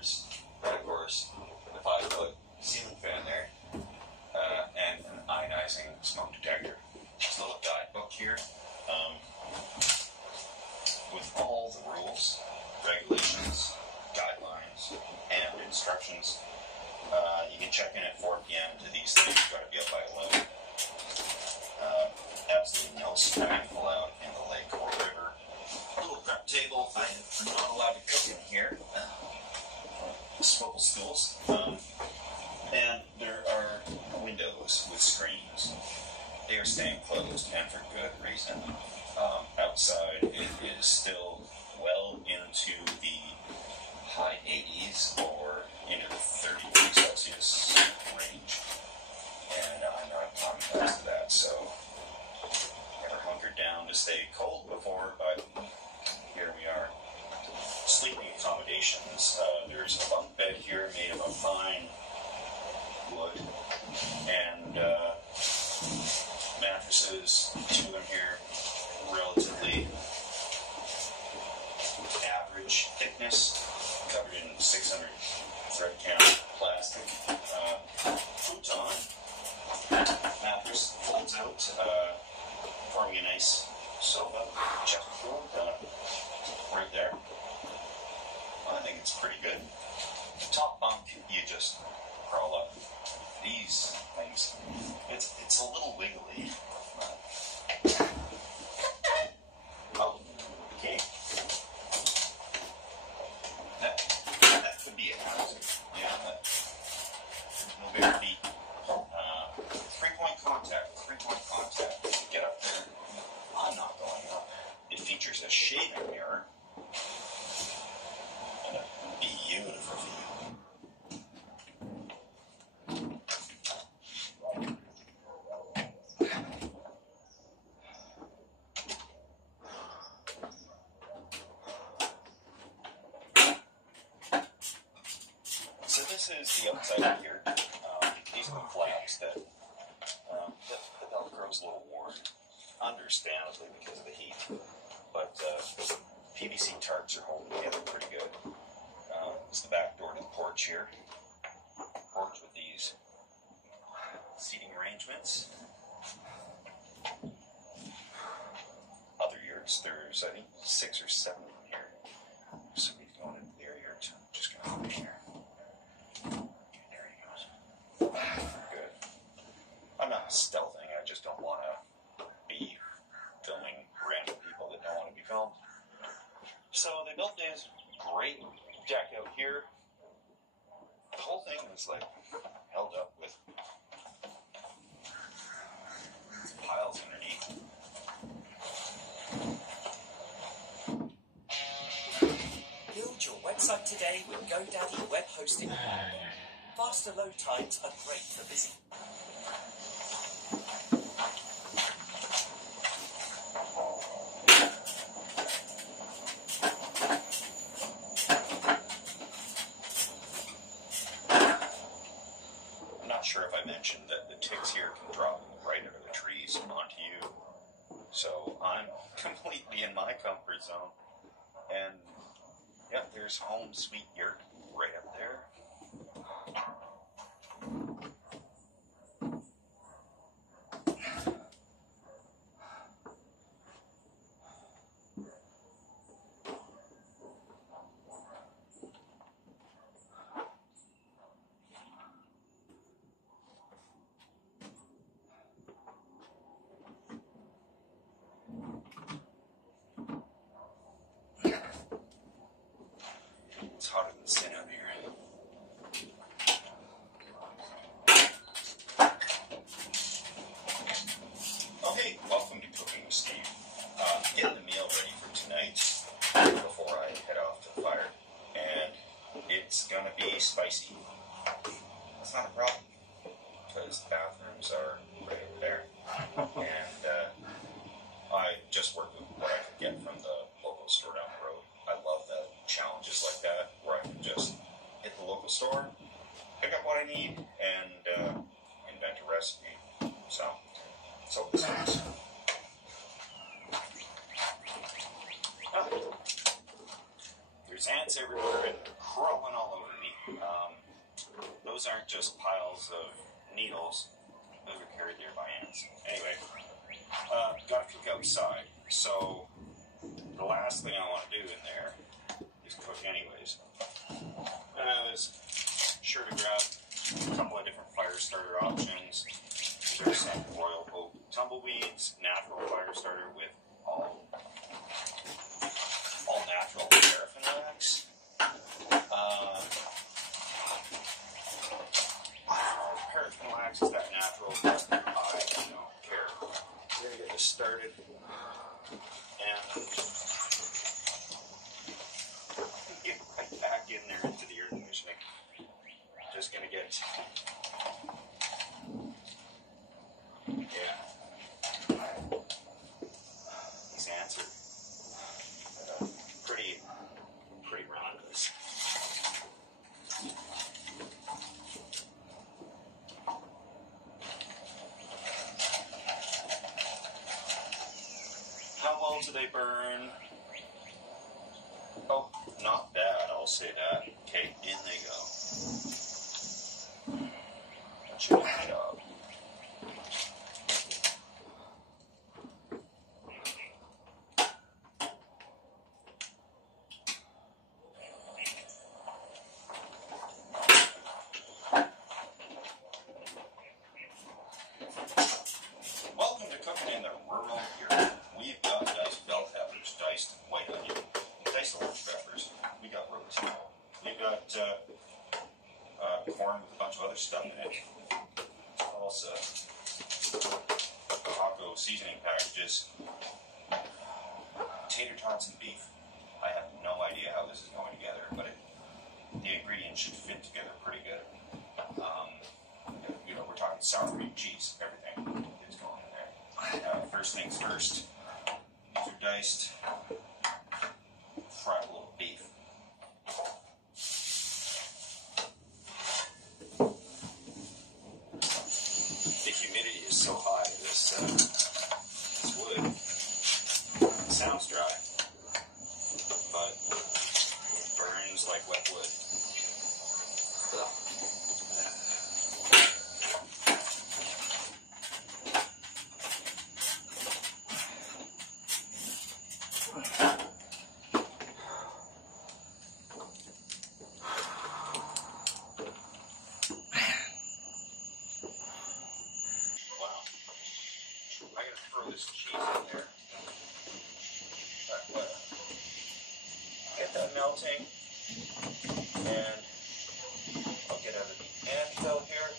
corners, and of course, the 5-foot ceiling fan there, and an ionizing smoke detector. Just a little guidebook here, with all the rules, regulations, guidelines, and instructions. You can check in at 4 p.m. to these things. You've got to be up by 11. Absolutely no swimming allowed in the lake or river. A little prep table. I am not allowed to cook in here. Swivel stools. And there are windows with screens. They are staying closed, and for good reason. Outside, it is still well into the high 80s or into the 30 degrees Celsius range. And I'm not opposed to that, so never hunkered down to stay cold before, but here we are. Sleeping accommodations. There's a bunk bed here made of a fine wood, and mattresses, 2 of them here, relatively average thickness, covered in 600 thread count plastic. Futon mattress folds out, forming a nice sofa, Chesterfield, right there. I think it's pretty good. The top bunk, you just crawl up. These things, it's a little wiggly. Oh, okay. That could be a hazard. Yeah, no bigger feet. 3-point contact. 3-point contact. If you get up there, I'm not going up. It features a shaving mirror and a beautiful view. So this is the outside here. These are the flaps that the Velcro's a little worn, understandably because of the heat. But PVC tarps are holding together pretty good. This is the back door to the porch here. Porch with these seating arrangements. Other yurts, there's I think 6 or 7 in here. So we can go into their yurt. I'm just gonna go in here. There he goes. Good. I'm not stealthing, I just don't want to be filming random people that don't want to be filmed. So they built this great deck out here. The whole thing is like held up with piles underneath. Build your website today with GoDaddy Web Hosting. Faster load times are great for busy. I'm not sure if I mentioned that the ticks here can drop right out of the trees onto you. So I'm completely in my comfort zone. And yeah, there's home sweet yurt right up there. It's hotter than sin out here. Okay, welcome to Cooking with Steve. Getting the meal ready for tonight before I head off to the fire. And it's gonna be spicy. That's not a problem, because the bathrooms are right over there. And I just worked with what I could get from the local store down the road. I love the challenges like that, where I can just hit the local store, pick up what I need, and invent a recipe. So, let's hope this works. There's ants everywhere and crawling all over. those aren't just piles of needles. Those are carried there by ants. Anyway, got to cook outside. So the last thing I want to do in there is cook anyways. And I was sure to grab a couple of different fire starter options. There's some Royal Oak tumbleweeds, natural fire starter with all natural paraffin wax. Paraffin wax is that natural, but I don't care. We're going to get this started. And get right back in there into the air conditioning. Just going to get... Yeah. These ants are pretty relentless. How well do they burn? Oh, not bad, I'll say that. Okay, in they go. That should be my job. Corn with a bunch of other stuff in it. Also, taco seasoning packages, tater tots and beef. I have no idea how this is going together, but the ingredients should fit together pretty good. We're talking sour cream, cheese, everything is going in there. First things first, these are diced. Fry a little beef. So high, this wood. It sounds dry, but it burns like wet wood. Throw this cheese in there. Get that melting, and I'll get out of the anthill here.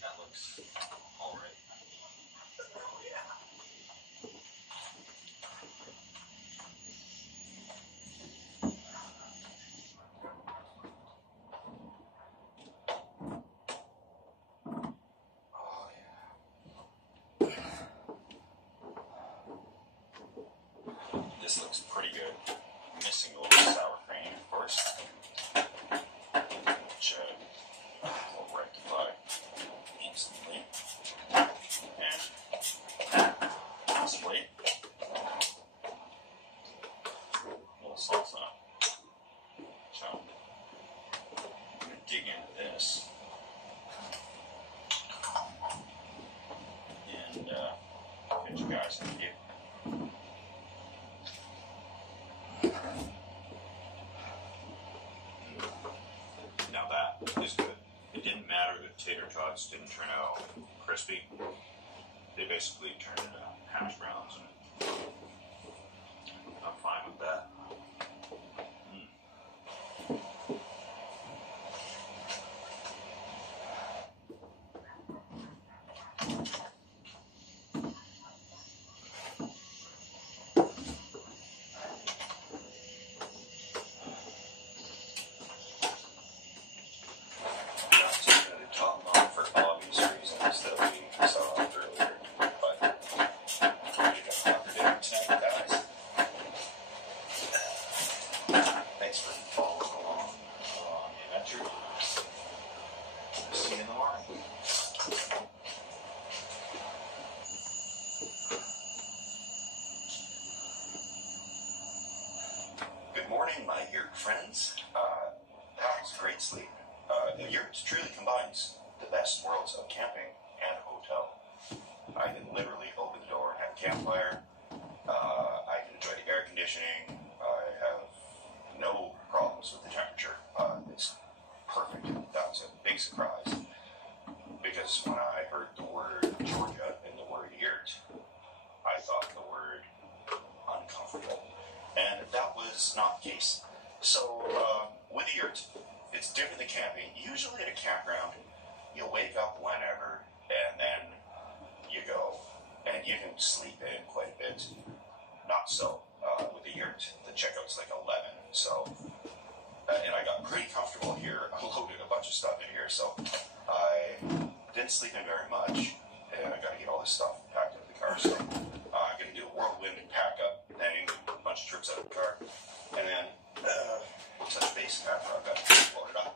That looks all right. Oh yeah. This looks pretty good. Missing a little sour cream, of course, which will rectify instantly. And possibly a little salsa. So I'm going to dig into this and catch you guys in a few. Now that is good. It didn't matter that tater tots didn't turn out crispy. They basically turned into hash browns, and I'm fine with that. For obvious reasons that we saw earlier, but there you go. morning, my yurt friends. That was great sleep. The yurt truly combines the best worlds of camping and a hotel. I can literally open the door and have a campfire. I can enjoy the air conditioning. I have no problems with the temperature. It's perfect. That was a big surprise. Because when I heard the word Georgia and the word yurt, I thought the word uncomfortable. And that was not the case. So, with a yurt, it's different than camping. Usually at a campground, you'll wake up whenever, and then you go. And you can sleep in quite a bit. Not so. With the yurt, the checkout's like 11. So, and I got pretty comfortable here. I loaded a bunch of stuff in here, so I didn't sleep in very much. And I got to get all this stuff packed into the car. So, I'm going to do a whirlwind pack up thing, a bunch of trips out of the car, and then we'll touch base after I've got loaded up.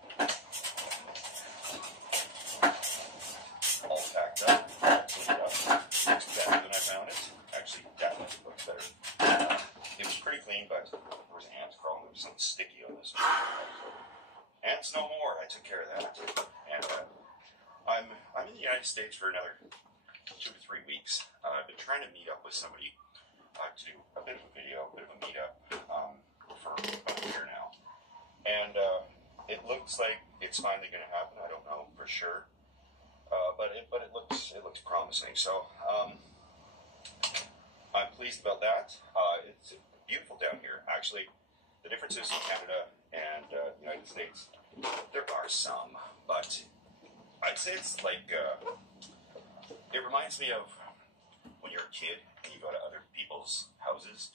All packed up, cleaned up. Looks better than I found it. Actually, definitely looks better. It was pretty clean, but there was ants crawling. There was something sticky on this. Ants no more. I took care of that. And I'm in the United States for another 2 to 3 weeks. I've been trying to meet up with somebody to do a bit of a video, a bit of a meetup for about a year now. And it looks like it's finally going to happen. I don't know for sure, but it looks promising. So I'm pleased about that. It's beautiful down here. Actually, the differences in Canada and the United States, there are some, but I'd say it's like it reminds me of when you're a kid and you go to other people's houses.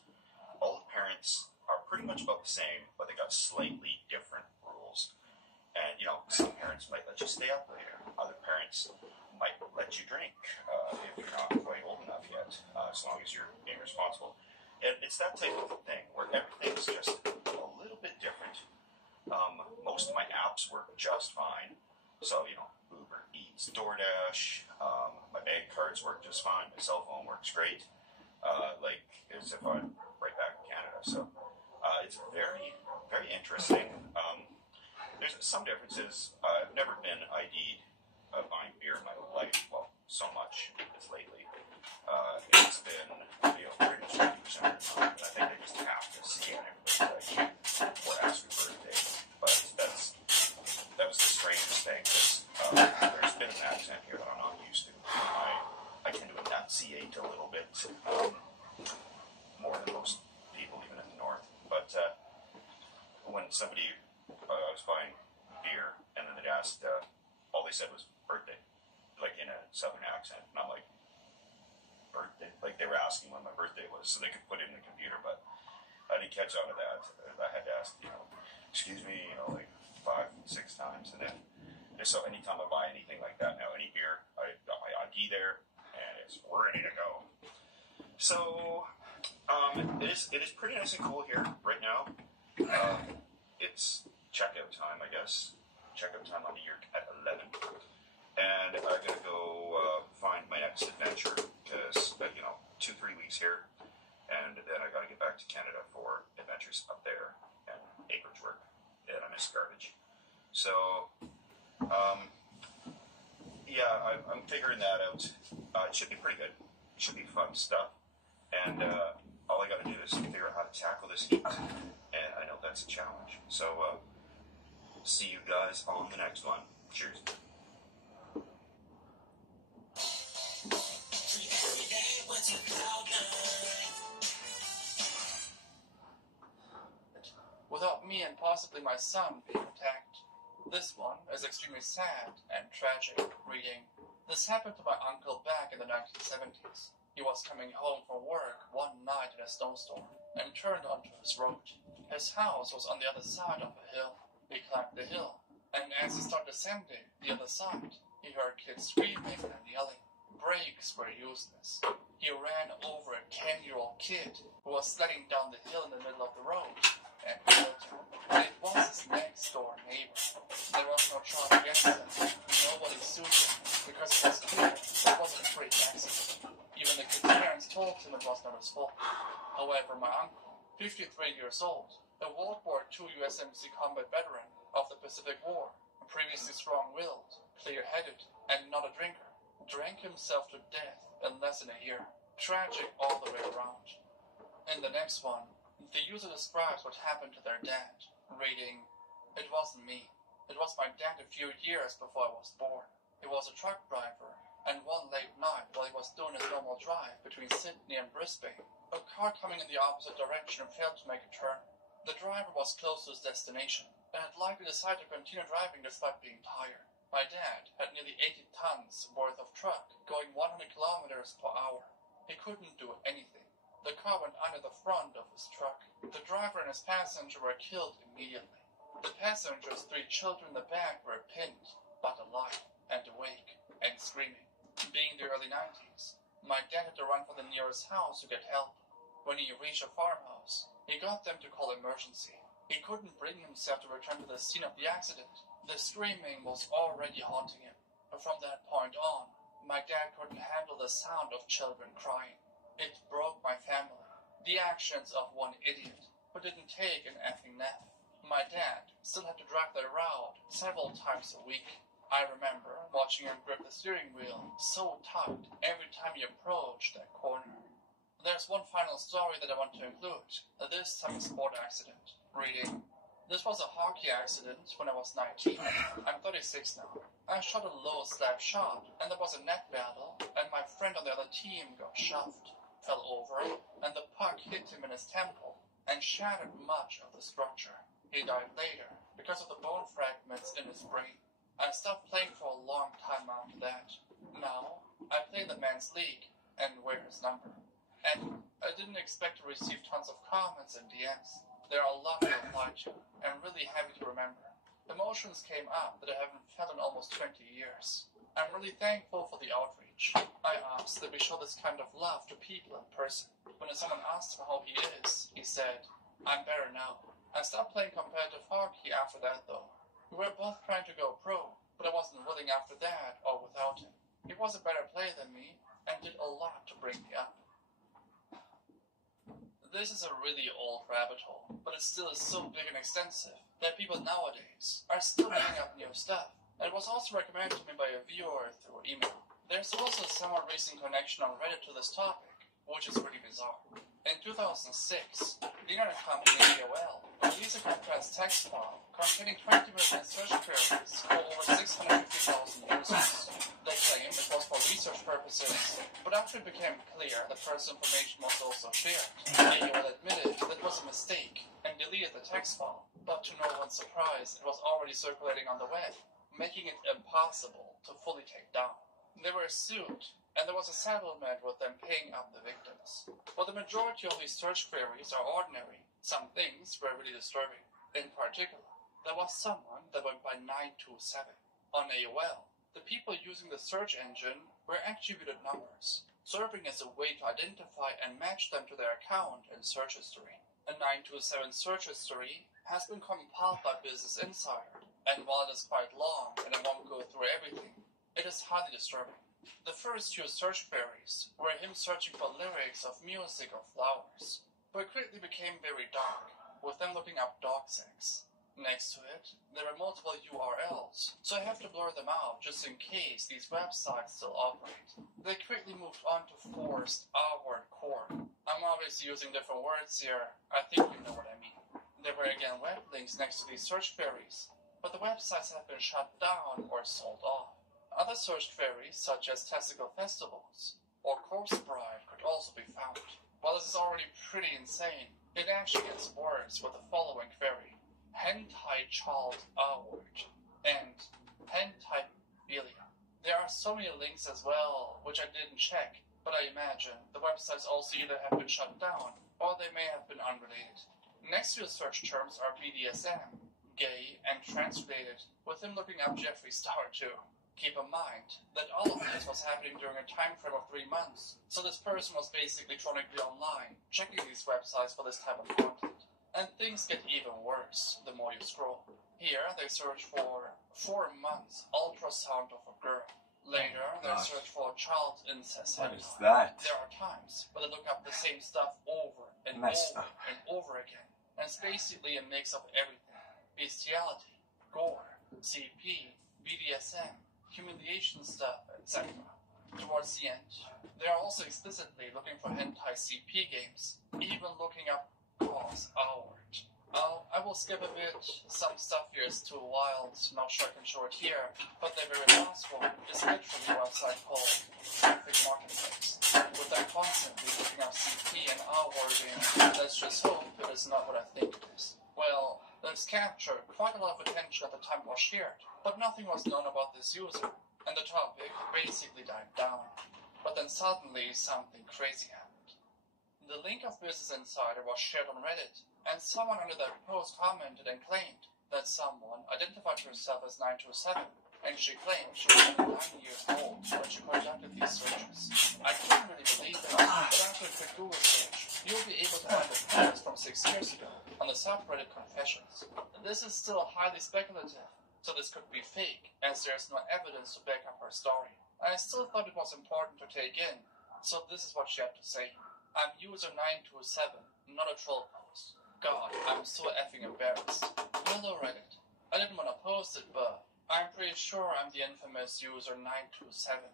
All the parents are pretty much about the same, but they got slightly different rules. And, you know, some parents might let you stay up later. Other parents might let you drink if you're not quite old enough yet, as long as you're being responsible. And it's that type of thing where everything's just a little bit different. Most of my apps work just fine. So, you know, Uber Eats, DoorDash, my bank cards work just fine. My cell phone works great. Like as if I'm right back in Canada. So it's very, very interesting. There's some differences. I've never been ID'd buying beer in my life. Well, so much as lately. It's been, you know, pretty much 50% of the time. But I think they just have to scan everybody's ID or ask for birthday. But that was the strangest thing. There's been an accent here that I'm not used to. I tend to enunciate a little bit more than most people, even in the north. But when somebody, I was buying beer, and then they asked, all they said was birthday, like in a southern accent. And I'm like, birthday? Like they were asking when my birthday was so they could put it in the computer, but I didn't catch on to that. I had to ask, you know, excuse me, you know, like 5, 6 times, and then so anytime I buy anything like that now, any beer, I got my ID there, and it's ready to go. So it is pretty nice and cool here right now. It's checkout time, I guess. Checkout time on the yurt at 11, and I gotta go find my next adventure because 2-3 weeks here, and then I gotta get back to Canada for adventures up there and acreage work, and I miss garbage. So. I'm figuring that out. It should be pretty good. It should be fun stuff. And all I got to do is figure out how to tackle this heat. And I know that's a challenge. So, see you guys on the next one. Cheers. Without me and possibly my son being attacked. This one is extremely sad and tragic reading. This happened to my uncle back in the 1970s. He was coming home from work one night in a snowstorm and turned onto his road. His house was on the other side of a hill. He climbed the hill, and as he started descending the other side, he heard kids screaming and yelling. Brakes were useless. He ran over a 10-year-old kid who was sledding down the hill in the middle of the road and killed him. It was his next-door neighbor. There was no charge against him. Nobody sued him because it was clear it wasn't a freak accident. Even the kid's parents told him it was not his fault. However, my uncle, 53 years old, a World War II USMC combat veteran of the Pacific War, previously strong-willed, clear-headed, and not a drinker, drank himself to death in less than a year. Tragic all the way around. In the next one, the user describes what happened to their dad, reading, "It wasn't me. It was my dad a few years before I was born. He was a truck driver, and one late night while he was doing his normal drive between Sydney and Brisbane, a car coming in the opposite direction failed to make a turn. The driver was close to his destination, and had likely decided to continue driving despite being tired. My dad had nearly 80 tons worth of truck going 100 kilometers per hour. He couldn't do anything. The car went under the front of his truck. The driver and his passenger were killed immediately. The passenger's 3 children in the back were pinned, but alive, and awake, and screaming. Being the early 90s, my dad had to run for the nearest house to get help. When he reached a farmhouse, he got them to call emergency. He couldn't bring himself to return to the scene of the accident. The screaming was already haunting him. But from that point on, my dad couldn't handle the sound of children crying. It broke my family. The actions of one idiot who didn't take an effing nap. My dad still had to drive that route several times a week. I remember watching him grip the steering wheel so tight every time he approached that corner. There's one final story that I want to include, this time a sport accident. Reading, "This was a hockey accident when I was 19. I'm 36 now. I shot a low slap shot, and there was a net battle, and my friend on the other team got shoved, fell over, and the puck hit him in his temple and shattered much of the structure. He died later because of the bone fragments in his brain. I stopped playing for a long time after that. Now, I play in the men's league and wear his number. And I didn't expect to receive tons of comments and DMs. There are a lot to reply to, and really heavy to remember. Emotions came up that I haven't felt in almost 20 years. I'm really thankful for the outreach. I asked that we show this kind of love to people in person. When someone asked him how he is, he said, 'I'm better now.' I stopped playing competitive hockey after that though. We were both trying to go pro, but I wasn't willing after that or without him. He was a better player than me, and did a lot to bring me up." This is a really old rabbit hole, but it still is so big and extensive that people nowadays are still looking up new stuff. And it was also recommended to me by a viewer through email. There's also a somewhat recent connection on Reddit to this topic, which is really bizarre. In 2006, the internet company AOL released a compressed text file containing 20 million search queries for over 650,000 users. They claimed it was for research purposes, but after it became clear that personal information was also shared, AOL admitted that it was a mistake and deleted the text file. But to no one's surprise, it was already circulating on the web, making it impossible to fully take down. They were sued, and there was a settlement with them paying up the victims. While the majority of these search queries are ordinary, some things were really disturbing. In particular, there was someone that went by 927. On AOL, the people using the search engine were attributed numbers, serving as a way to identify and match them to their account in search history. A 927 search history has been compiled by Business Insider, and while it is quite long and I won't go through everything, it is highly disturbing. The first few search queries were him searching for lyrics of music or flowers, but it quickly became very dark, with them looking up dog sex. Next to it, there were multiple URLs, so I have to blur them out just in case these websites still operate. They quickly moved on to forced R-word porn. I'm obviously using different words here, I think you know what I mean. There were again web links next to these search queries, but the websites have been shut down or sold off. Other search queries, such as testicle festivals or corpse bride, could also be found. While this is already pretty insane, it actually gets worse with the following query: hentai child R-word and hentai philia. There are so many links as well, which I didn't check, but I imagine the websites also either have been shut down or they may have been unrelated. Next to the search terms are BDSM, gay, and trans-related, with him looking up Jeffree Star too. Keep in mind that all of this was happening during a time frame of 3 months, so this person was basically chronically online, checking these websites for this type of content. And things get even worse the more you scroll. Here they search for 4 months ultrasound of a girl. Later they search for child incest. What is that? There are times where they look up the same stuff over and over again. and it's basically a mix of everything. Bestiality, gore, CP, BDSM, humiliation stuff, etc. Towards the end, they are also explicitly looking for hentai CP games, even looking up cause outward. I will skip a bit, some stuff here is too wild, not sure I can show it here, but the very last one is literally a website called Traffic Marketplace. With them constantly looking up CP and R-wording, let's just hope it is not what I think it is. Well, this captured quite a lot of attention at the time it was shared, but nothing was known about this user, and the topic basically died down. But then suddenly something crazy happened. The link of Business Insider was shared on Reddit, and someone under that post commented and claimed that someone identified herself as 927, and she claimed she was 9 years old when she conducted these searches. I couldn't really believe it, but after a quick Google search, you'll be able to find a post from 6 years ago on the subreddit Confessions. This is still highly speculative, so this could be fake, as there's no evidence to back up her story. I still thought it was important to take in, so this is what she had to say. I'm user 927, not a troll post. God, I'm so effing embarrassed. Hello Reddit. I didn't want to post it, but I'm pretty sure I'm the infamous user 927.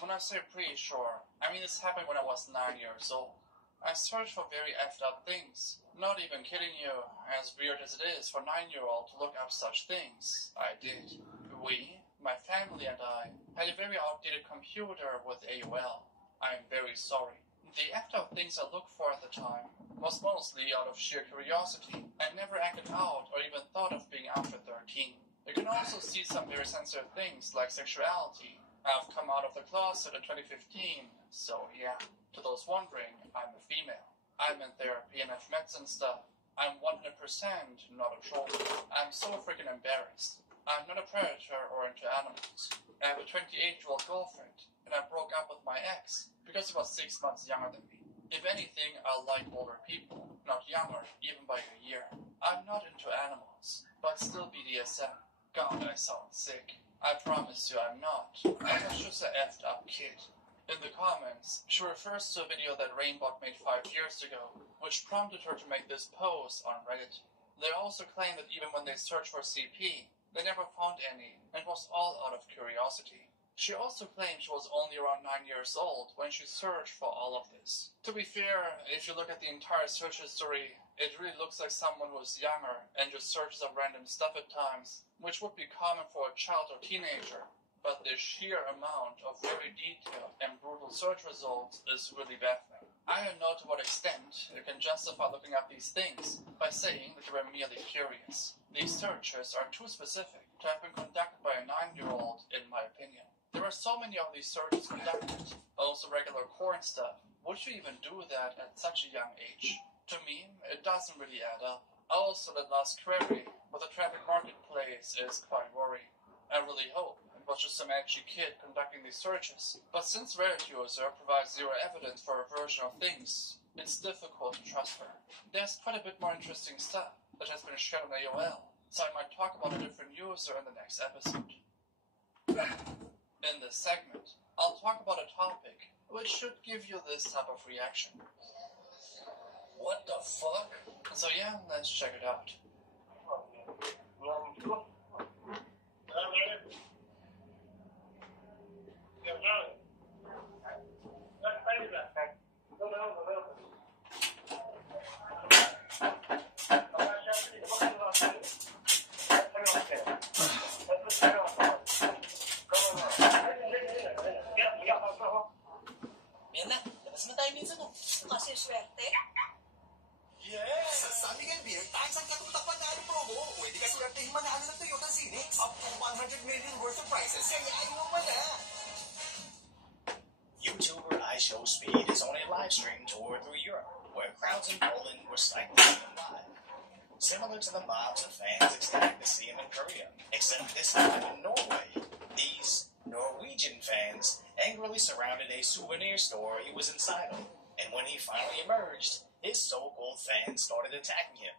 When I say pretty sure, I mean this happened when I was 9 years old. I searched for very effed up things. Not even kidding you, as weird as it is for a 9-year-old to look up such things. I did. We, my family and I, had a very outdated computer with AOL. I'm very sorry. The effed up things I looked for at the time was mostly out of sheer curiosity, and never acted out or even thought of being after 13. You can also see some very sensitive things like sexuality. I've come out of the closet in 2015, so yeah. To those wondering, I'm a female. I'm in therapy and I've met some stuff. I'm 100% not a troll. I'm so freaking embarrassed. I'm not a predator or into animals. I have a 28-year-old girlfriend, and I broke up with my ex because he was 6 months younger than me. If anything, I like older people, not younger, even by a year. I'm not into animals, but still BDSM. God, I sound sick. I promise you I'm not. I was just a effed up kid. In the comments, she refers to a video that Rainbot made 5 years ago, which prompted her to make this post on Reddit. They also claim that even when they searched for CP, they never found any, and it was all out of curiosity. She also claimed she was only around 9 years old when she searched for all of this. To be fair, if you look at the entire search history, it really looks like someone who is younger and just searches up random stuff at times, which would be common for a child or teenager. But the sheer amount of very detailed and brutal search results is really baffling. I don't know to what extent you can justify looking up these things by saying that you were merely curious. These searches are too specific to have been conducted by a 9-year-old, in my opinion. There are so many of these searches conducted, also regular corn stuff. Would you even do that at such a young age? To me, it doesn't really add up. Also, that last query with the traffic marketplace is quite worrying. I really hope it was just some edgy kid conducting these searches, but since Reddit user provides zero evidence for a version of things, it's difficult to trust her. There's quite a bit more interesting stuff that has been shared on AOL, so I might talk about a different user in the next episode. In this segment, I'll talk about a topic which should give you this type of reaction. What the fuck? So yeah, let's check it out. Yes! Sabi nga beer, tayo ang katutapan na ang promo. Pwede ka suwertehin manalo ng Toyota Zenix up to 100 million worth of prizes. Kaya ayaw mo na. YouTuber iShowSpeed is on a live stream tour through Europe, where crowds in Poland were cycling him live. Similar to the mobs of fans ecstatic to see him in Korea, except this time in Norway. These Norwegian fans angrily surrounded a souvenir store he was inside of, and when he finally emerged, his so-called fans started attacking him.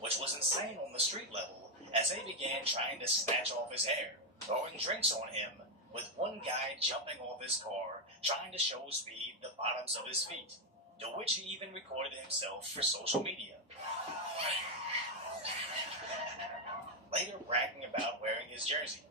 Which was insane on the street level, as they began trying to snatch off his hair, throwing drinks on him, with one guy jumping off his car trying to show Speed the bottoms of his feet, to which he even recorded himself for social media. Later bragging about wearing his jersey.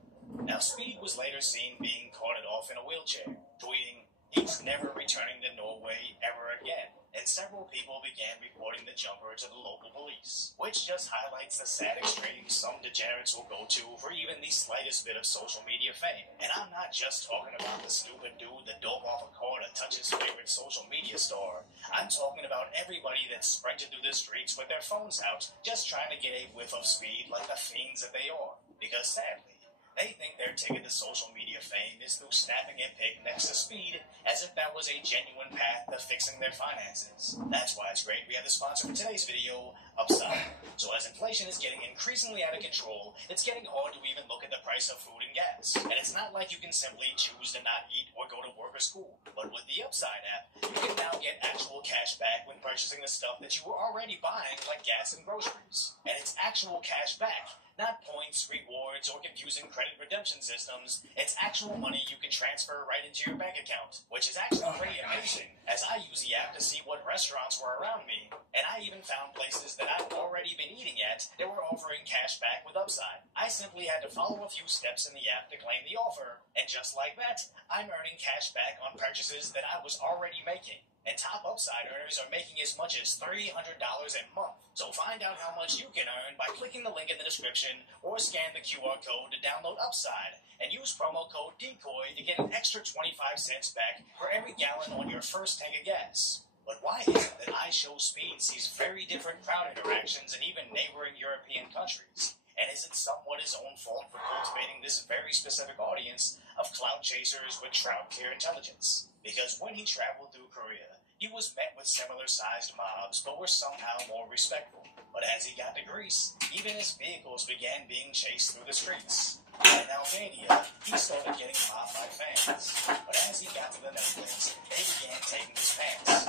Now, Speed was later seen being carted off in a wheelchair, tweeting, "He's never returning to Norway ever again." And several people began reporting the jumper to the local police, which just highlights the sad extremes some degenerates will go to for even the slightest bit of social media fame. And I'm not just talking about the stupid dude that dove off a car to touch his favorite social media star. I'm talking about everybody that sprinted through the streets with their phones out, just trying to get a whiff of Speed like the fiends that they are. Because sadly, they think their ticket to social media fame is through snapping a pic next to Speed, as if that was a genuine path to fixing their finances. That's why it's great we have the sponsor for today's video, Upside. So as inflation is getting increasingly out of control, it's getting hard to even look at the price of food and gas. And it's not like you can simply choose to not eat or go to work or school. But with the Upside app, you can now get actual cash back when purchasing the stuff that you were already buying, like gas and groceries. And it's actual cash back. Not points, rewards, or confusing credit redemption systems. It's actual money you can transfer right into your bank account, which is actually pretty amazing, as I use the app to see what restaurants were around me, and I even found places that I've already been eating at that were offering cash back with Upside. I simply had to follow a few steps in the app to claim the offer, and just like that, I'm earning cash back on purchases that I was already making. And top Upside earners are making as much as $300 a month. So find out how much you can earn by clicking the link in the description or scan the QR code to download Upside and use promo code DECOY to get an extra 25 cents back for every gallon on your first tank of gas. But why is it that iShowSpeed sees very different crowd interactions in even neighboring European countries? And is it somewhat his own fault for cultivating this very specific audience of clout chasers with trout clear intelligence? Because when he traveled through Korea, he was met with similar-sized mobs, but were somehow more respectful. But as he got to Greece, even his vehicles began being chased through the streets. And in Albania, he started getting mobbed by fans. But as he got to the Netherlands, they began taking his pants.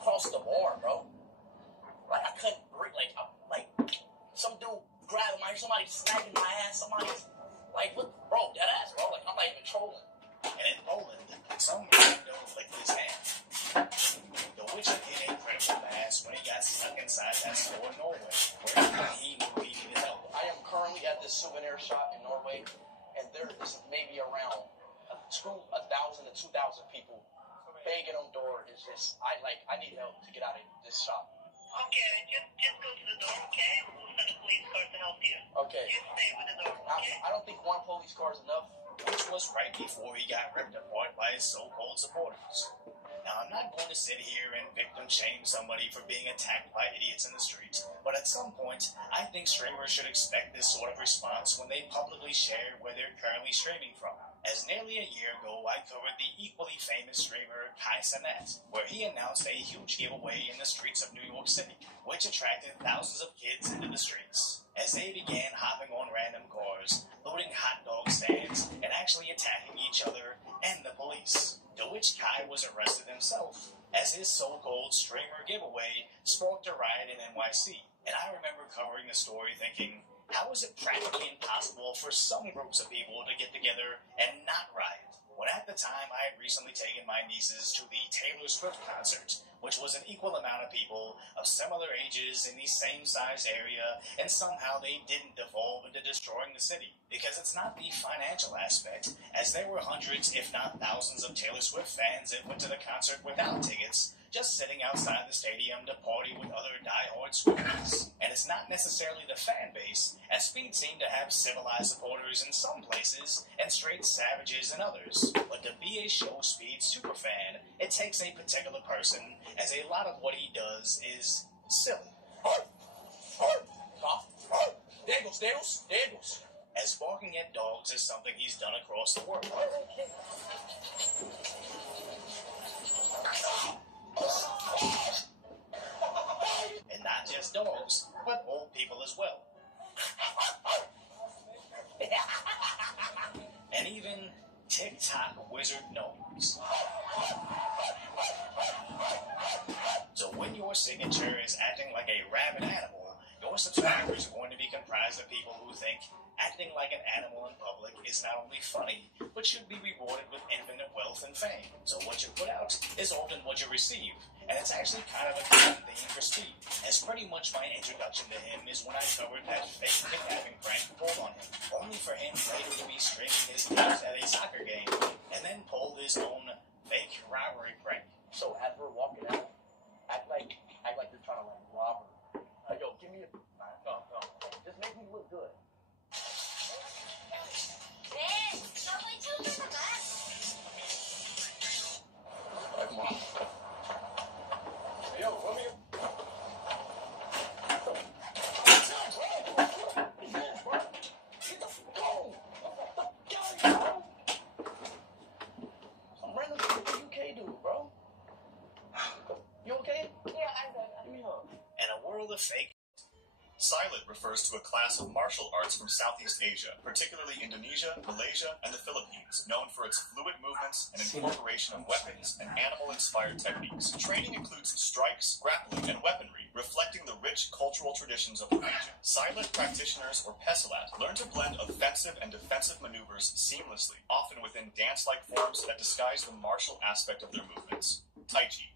Across the bar, bro. Like, I couldn't breathe. Like, some dude grabbing my, somebody smacking my ass, somebody, like, what, bro, that ass, bro. Like, I'm not even trolling. And in Poland, some rando licked his hand. The Witcher hit a critical mass when he got stuck inside that store in Norway, where he knew he needed help. I am currently at this souvenir shop in Norway, and there is maybe around 1,000 to 2,000 people banging on door. It's just, I need help to get out of this shop. Okay, just go to the door, okay? We'll send a police car to help you. Okay. Just stay with the door, okay? I don't think one police car is enough. Which was right before he got ripped apart by his so-called supporters. Now, I'm not going to sit here and victim shame somebody for being attacked by idiots in the street, but at some point, I think streamers should expect this sort of response when they publicly share where they're currently streaming from. As nearly a year ago, I covered the equally famous streamer Kai Cenat, where he announced a huge giveaway in the streets of New York City, which attracted thousands of kids into the streets, as they began hopping on random cars, looting hot dog stands, and actually attacking each other and the police, to which Kai was arrested himself, as his so-called streamer giveaway sparked a riot in NYC. And I remember covering the story thinking, how is it practically impossible for some groups of people to get together and not riot? When at the time I had recently taken my nieces to the Taylor Swift concert, which was an equal amount of people of similar ages in the same size area, and somehow they didn't devolve into destroying the city. Because it's not the financial aspect, as there were hundreds, if not thousands, of Taylor Swift fans that went to the concert without tickets, just sitting outside the stadium to party with other die-hard Swifties. And it's not necessarily the fan base, as Speed seemed to have civilized supporters in some places and straight savages in others. But to be a show Speed superfan, it takes a particular person, as a lot of what he does is silly. There goes. As barking at dogs is something he's done across the world. And not just dogs, but old people as well. And even TikTok wizard gnomes. So when your signature is acting like a rabid animal, your subscribers are going to be comprised of people who think acting like an animal in public is not only funny, but should be rewarded with infinite wealth and fame. So what you put out is often what you receive, and it's actually kind of a common theme for Steve, as pretty much my introduction to him is when I covered that fake kidnapping prank pulled on him, only for him later to be streaming his games at a soccer game, and then pulled his own fake robbery prank. So as we're walking out, act like you're trying to like rob her. Yo, give me a no. Just make me look good. Come on. Yo, come here. Some random UK dude, bro. You okay? Yeah, I'm good. Give me a hug. In a world of fake. Silent refers to a class of martial arts from Southeast Asia, particularly Indonesia, Malaysia, and the Philippines, known for its fluid movements and incorporation of weapons and animal-inspired techniques. Training includes strikes, grappling, and weaponry, reflecting the rich cultural traditions of the region. Silent practitioners, or pesilat, learn to blend offensive and defensive maneuvers seamlessly, often within dance-like forms that disguise the martial aspect of their movements. Tai Chi.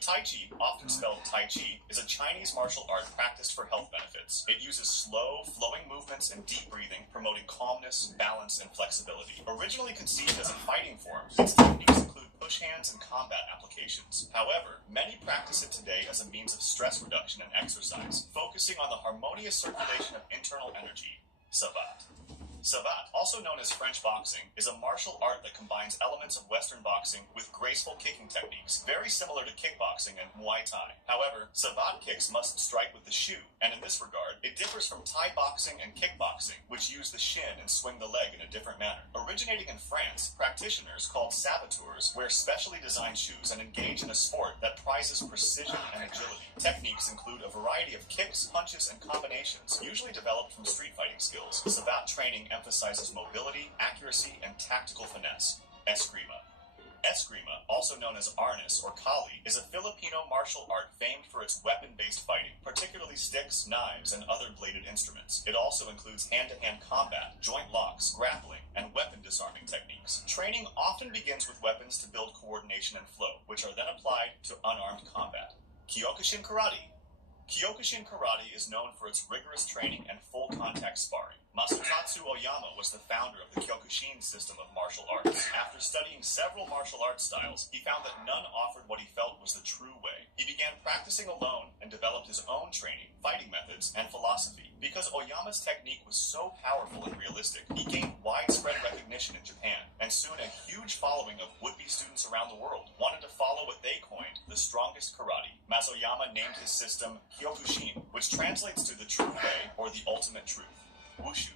Tai Chi, often spelled Tai Chi, is a Chinese martial art practiced for health benefits. It uses slow, flowing movements and deep breathing, promoting calmness, balance, and flexibility. Originally conceived as a fighting form, its techniques include push hands and combat applications. However, many practice it today as a means of stress reduction and exercise, focusing on the harmonious circulation of internal energy. Sabat. Sabat, also known as French boxing, is a martial art that combines elements of Western boxing with graceful kicking techniques, very similar to kickboxing and Muay Thai. However, Sabat kicks must strike with the shoe, and in this regard, it differs from Thai boxing and kickboxing, which use the shin and swing the leg in a different manner. Originating in France, practitioners called saboteurs wear specially designed shoes and engage in a sport that prizes precision and agility. Techniques include a variety of kicks, punches, and combinations, usually developed from street fighting skills. Sabat training emphasizes mobility, accuracy, and tactical finesse. Eskrima. Eskrima, also known as Arnis or Kali, is a Filipino martial art famed for its weapon-based fighting, particularly sticks, knives, and other bladed instruments. It also includes hand-to-hand combat, joint locks, grappling, and weapon disarming techniques. Training often begins with weapons to build coordination and flow, which are then applied to unarmed combat. Kyokushin Karate. Kyokushin Karate is known for its rigorous training and full-contact sparring. Masutatsu Oyama was the founder of the Kyokushin system of martial arts. After studying several martial arts styles, he found that none offered what he felt was the true way. He began practicing alone and developed his own training, fighting methods, and philosophy. Because Oyama's technique was so powerful and realistic, he gained widespread recognition in Japan, and soon a huge following of would-be students around the world wanted to follow what they coined the strongest karate. Masoyama named his system Kyokushin, which translates to the true way or the ultimate truth. Wushu.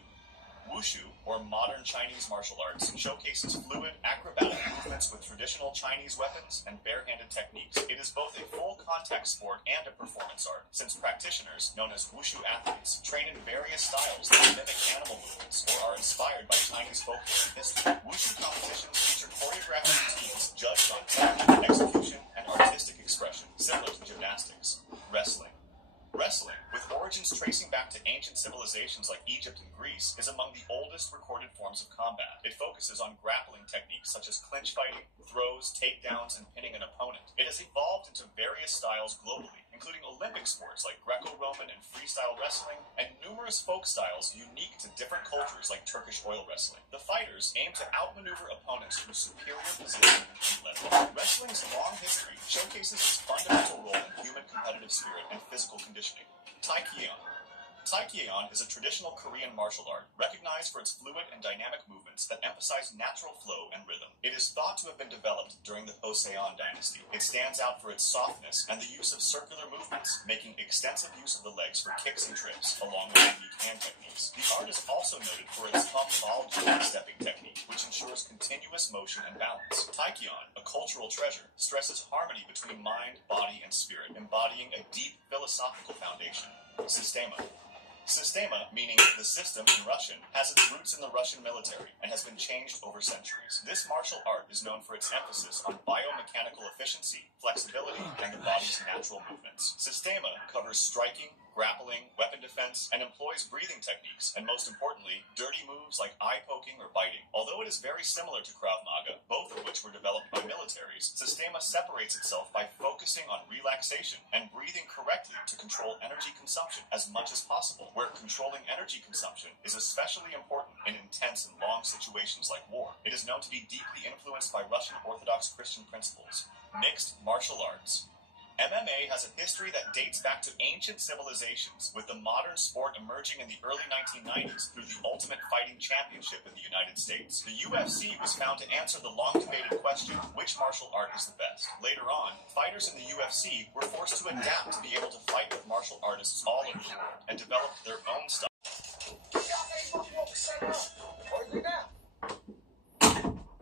Wushu, or modern Chinese martial arts, showcases fluid, acrobatic movements with traditional Chinese weapons and barehanded techniques. It is both a full-contact sport and a performance art, since practitioners, known as Wushu athletes, train in various styles that mimic animal movements or are inspired by Chinese folklore and history. Wushu competitions feature choreographed routines judged on technique, execution, and artistic expression, similar to gymnastics. Wrestling. Wrestling, with origins tracing back to ancient civilizations like Egypt and Greece, is among the oldest recorded forms of combat. It focuses on grappling techniques such as clinch fighting, throws, takedowns, and pinning an opponent. It has evolved into various styles globally, including Olympic sports like Greco-Roman and freestyle wrestling, and numerous folk styles unique to different cultures like Turkish oil wrestling. The fighters aim to outmaneuver opponents through superior positioning and leverage. Wrestling's long history showcases its fundamental role in human competitive spirit and physical conditioning. Taekyeon. Taekyeon is a traditional Korean martial art recognized for its fluid and dynamic movements that emphasize natural flow and rhythm. It is thought to have been developed during the Joseon dynasty. It stands out for its softness and the use of circular movements, making extensive use of the legs for kicks and trips, along with unique hand techniques. The art is also noted for its ball stepping technique, which ensures continuous motion and balance. Taekyeon, a cultural treasure, stresses harmony between mind, body, and spirit, embodying a deep philosophical foundation. Sistema. Systema, meaning the system in Russian, has its roots in the Russian military and has been changed over centuries. This martial art is known for its emphasis on biomechanical efficiency, flexibility, and the body's natural movements. Systema covers striking, grappling, weapon defense, and employs breathing techniques, and most importantly, dirty moves like eye poking or biting. Although it is very similar to Krav Maga, both of which were developed by militaries, Systema separates itself by focusing on relaxation and breathing correctly to control energy consumption as much as possible, where controlling energy consumption is especially important in intense and long situations like war. It is known to be deeply influenced by Russian Orthodox Christian principles. Mixed martial arts. MMA has a history that dates back to ancient civilizations, with the modern sport emerging in the early 1990s through the Ultimate Fighting Championship in the United States. The UFC was found to answer the long-debated question, which martial art is the best? Later on, fighters in the UFC were forced to adapt to be able to fight with martial artists all over the world and developed their own style.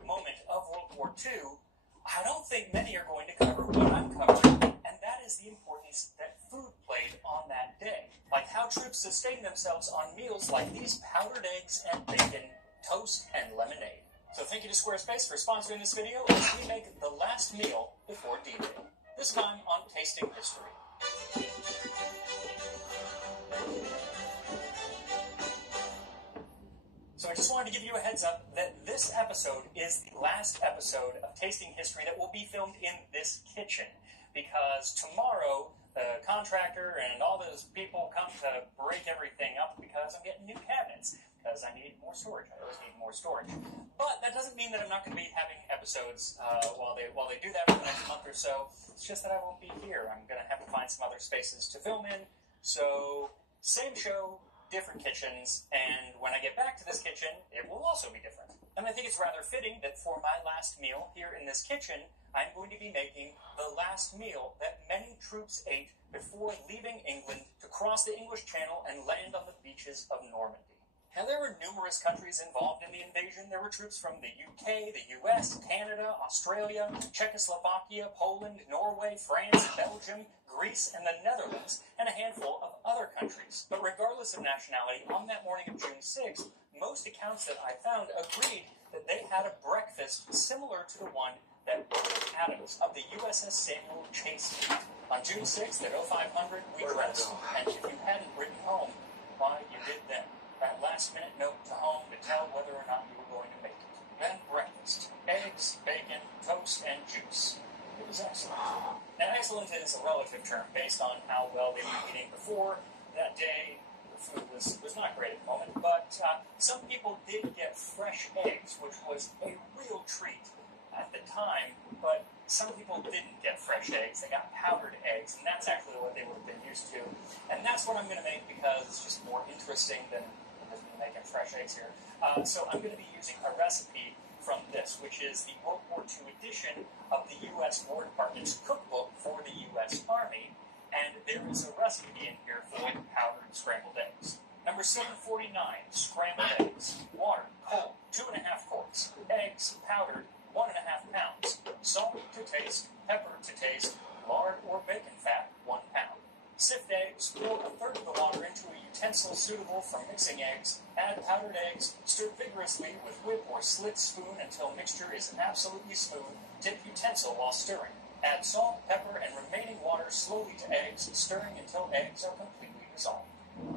Moment of World War II, I don't think many are going to cover what I'm covering, and that is the importance that food played on that day. Like how troops sustained themselves on meals like these powdered eggs and bacon, toast, and lemonade. So thank you to Squarespace for sponsoring this video as we make the last meal before D-Day. This time on Tasting History. So I just wanted to give you a heads up that this episode is the last episode of Tasting History that will be filmed in this kitchen, because tomorrow the contractor and all those people come to break everything up because I'm getting new cabinets, because I need more storage. I always need more storage. But that doesn't mean that I'm not going to be having episodes while they do that for the next month or so. It's just that I won't be here. I'm going to have to find some other spaces to film in. So same show, different kitchens, and when I get back to this kitchen, it will also be different. And I think it's rather fitting that for my last meal here in this kitchen, I'm going to be making the last meal that many troops ate before leaving England to cross the English Channel and land on the beaches of Normandy. Now, there were numerous countries involved in the invasion. There were troops from the UK, the US, Canada, Australia, Czechoslovakia, Poland, Norway, France, Belgium, Greece, and the Netherlands, and a handful of other countries. But regardless of nationality, on that morning of June 6th, most accounts that I found agreed that they had a breakfast similar to the one that William Adams of the USS Samuel Chase ate. On June 6th at 0500, we dressed, and if you hadn't written home, why, you did then. That last-minute note to home to tell whether or not you were going to make it. Then breakfast. Eggs, bacon, toast, and juice. It was excellent. Now, excellent is a relative term based on how well they were eating before that day. The food was not great at the moment, but some people did get fresh eggs, which was a real treat at the time, but some people didn't get fresh eggs. They got powdered eggs, and that's actually what they would have been used to. And that's what I'm going to make because it's just more interesting than making fresh eggs here. So I'm going to be using a recipe from this, which is the World War II edition of the U.S. War Department's cookbook for the U.S. Army, and there is a recipe in here for powdered scrambled eggs. Number 749, scrambled eggs. Water, cold, 2.5 quarts. Eggs, powdered, 1.5 pounds. Salt to taste, pepper to taste, lard or bacon fat, 1 pound. Sift eggs, pour a third of the water into a utensil suitable for mixing eggs, add powdered eggs, stir vigorously with whip or slit spoon until mixture is absolutely smooth, dip utensil while stirring. Add salt, pepper, and remaining water slowly to eggs, stirring until eggs are completely dissolved.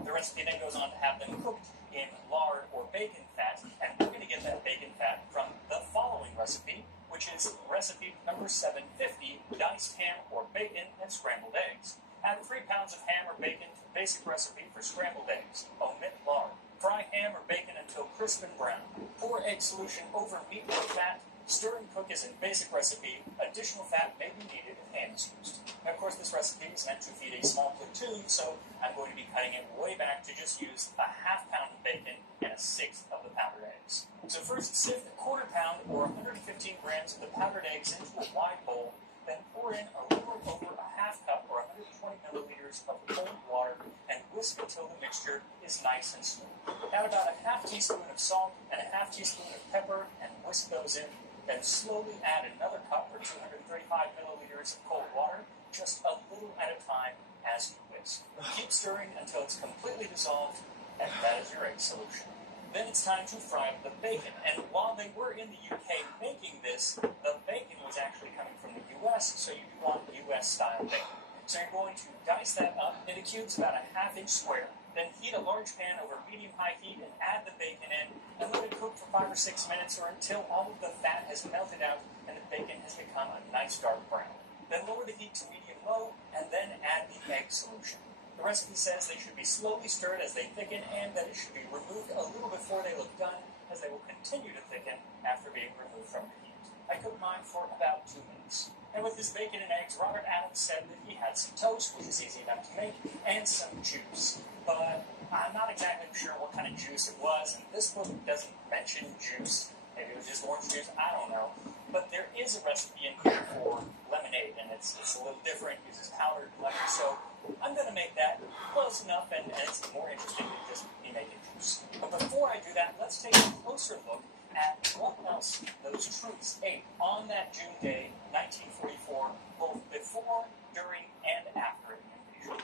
The recipe then goes on to have them cooked in lard or bacon fat, and we're going to get that bacon fat from the following recipe, which is recipe number 750, diced ham or bacon and scrambled eggs. Add 3 pounds of ham or bacon to the basic recipe for scrambled eggs. Omit lard. Fry ham or bacon until crisp and brown. Pour egg solution over meat or fat. Stir and cook as in basic recipe. Additional fat may be needed if ham is used. Now, of course, this recipe is meant to feed a small platoon, so I'm going to be cutting it way back to just use a ½ pound of bacon and a 1/6 of the powdered eggs. So first, sift a 1/4 pound or 115 grams of the powdered eggs into a wide bowl. Then pour in a little over a ½ cup or 120 milliliters of cold water and whisk until the mixture is nice and smooth. Add about a ½ teaspoon of salt and a ½ teaspoon of pepper and whisk those in. Then slowly add another cup or 235 milliliters of cold water, just a little at a time as you whisk. eggs. Keep stirring until it's completely dissolved, and that is your egg solution. Then it's time to fry up the bacon. And while they were in the UK making this, the bacon was actually coming from the US, so you want US-style bacon. So you're going to dice that up into cubes about a ½ inch square. Then heat a large pan over medium-high heat and add the bacon in and let it cook for 5 or 6 minutes or until all of the fat has melted out and the bacon has become a nice dark brown. Then lower the heat to medium-low and then add the egg solution. The recipe says they should be slowly stirred as they thicken and that it should be removed a little before they look done, as they will continue to thicken after being removed from the heat. I cooked mine for about 2 minutes. And with his bacon and eggs, Robert Adams said that he had some toast, which is easy enough to make, and some juice. But I'm not exactly sure what kind of juice it was, and this book doesn't mention juice. Maybe it was just orange juice, I don't know. But there is a recipe in here for lemonade, and it's a little different. It uses powdered lemon, so I'm going to make that close enough, and it's more interesting than just me making juice. But before I do that, let's take a closer look at what else those troops ate on that June day, 1944, both before, during, and after the invasion.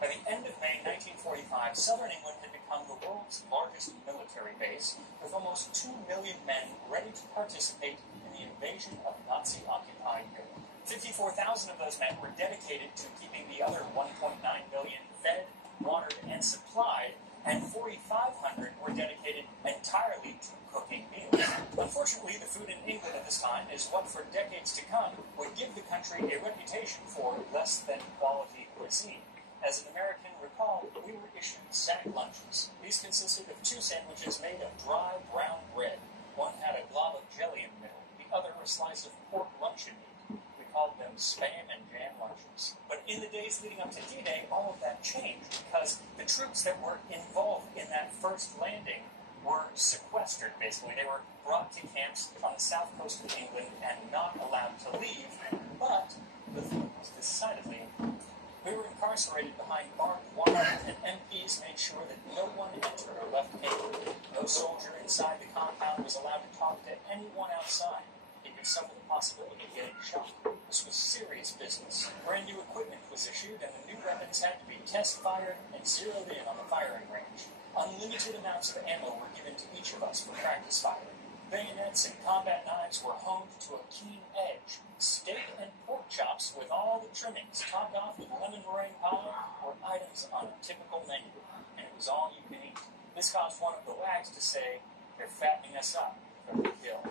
By the end of May 1945, southern England had become the world's largest military base, with almost 2 million men ready to participate in the invasion of Nazi-occupied Europe. 54,000 of those men were dedicated to keeping the other 1.9 million fed, watered, and supplied, and 4,500 were dedicated entirely to cooking meals. Unfortunately, the food in England at this time is what for decades to come would give the country a reputation for less than quality cuisine. As an American recall, we were issued sack lunches. These consisted of 2 sandwiches made of dry brown bread. One had a glob of jelly in the middle, the other a slice of pork luncheon meat. We called them Spam and jam lunches. But in the days leading up to D-Day, all of that changed because the troops that were involved in that first landing were sequestered, basically. They were brought to camps on the south coast of England and not allowed to leave. But the food was decidedly improved. We were incarcerated behind barbed wire, and MPs made sure that no one entered or left England. No soldier inside the compound was allowed to talk to anyone outside. He could suffer the possibility of getting shot. This was serious business. Brand new equipment was issued, and the new weapons had to be test-fired and zeroed in on the firing range. Unlimited amounts of ammo were given to each of us for practice firing. Bayonets and combat knives were honed to a keen edge. Steak and pork chops with all the trimmings, topped off with lemon meringue pie, were items on a typical menu, and it was all you can eat. This caused one of the wags to say, "They're fattening us up for the kill."